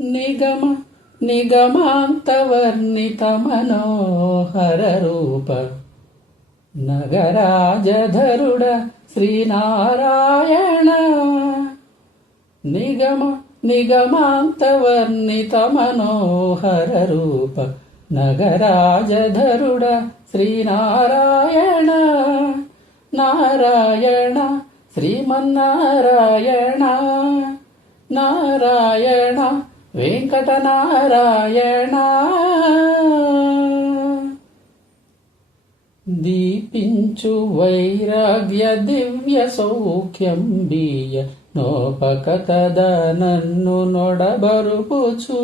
నిగమ నిగమాంతవర్ణిత మనోహర రూప నగరాజధరుడ శ్రీనారాయణ. నిగమ నిగమాంతవర్ణిత మనోహర రూప నగరాజధరుడ శ్రీనారాయణ. నారాయణ శ్రీమన్నారాయణ నారాయణ వెంకటనారాయణ. దీపించు వైరాగ్య దివ్య సౌఖ్యం బియ్య నోపకతద నన్ను నొడబరుపుచు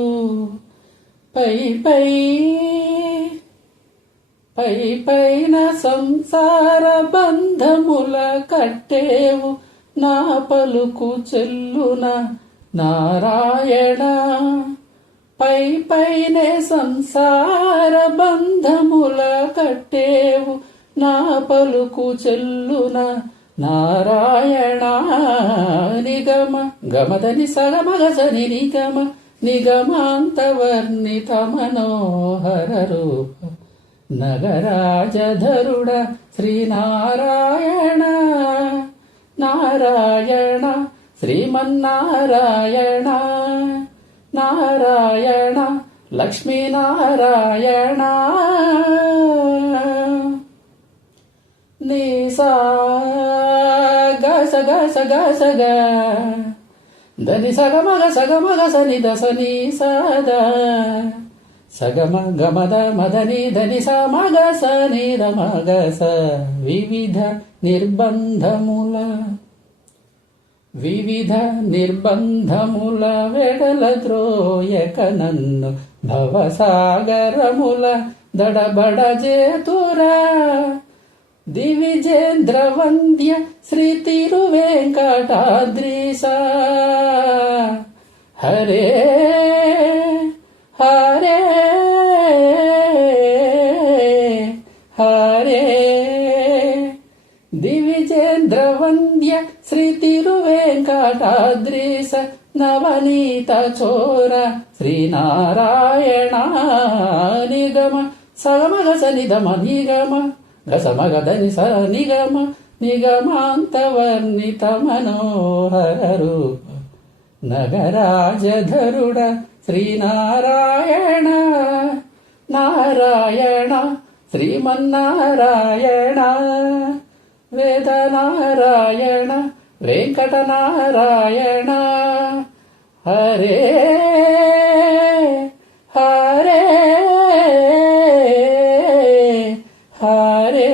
పై పైన సంసార బంధముల కట్టేవు నా పలుకు చెల్లున నారాయణ. పైనే సంసార బంధముల కట్టేవు నా పలుకు చెల్లున నారాయణ. నిగమ గమదని సగమగసని నిగమ నిగమాంతవర్ణిత మనోహర రూప నగరాజధరుడ శ్రీనారాయణ. నారాయణ శ్రీమన్నారాయణ నారాయణ లక్ష్మీనారాయణ. నీసా గస గస గస గ దని సగమగ సగమగ సని దసని సదా సగమ గమద మదని ధని సమగ సని రమగ స. వివిధ నిర్బంధముల వెడల ద్రోయక నన్ను భవసాగరముల దడబడ జేతురా. దివిజేంద్ర వంద్య శ్రీ తిరువేంకటాద్రీశ. హరే హరే హరే దివిజేంద్ర వంద్య శ్రీ తిరువేంకటాద్రీశ నవనీత చోర శ్రీనారాయణ. నిగమ సగమగ సనిధమ నిగమ గసమగదని స నిగమ నిగమాంతవర్ణిత మనోహర రూప నగరాజధరుడ శ్రీనారాయణ. నారాయణ శ్రీమన్నారాయణ వేదనారాయణ వెంకటనారాయణ. హరే హరే హరే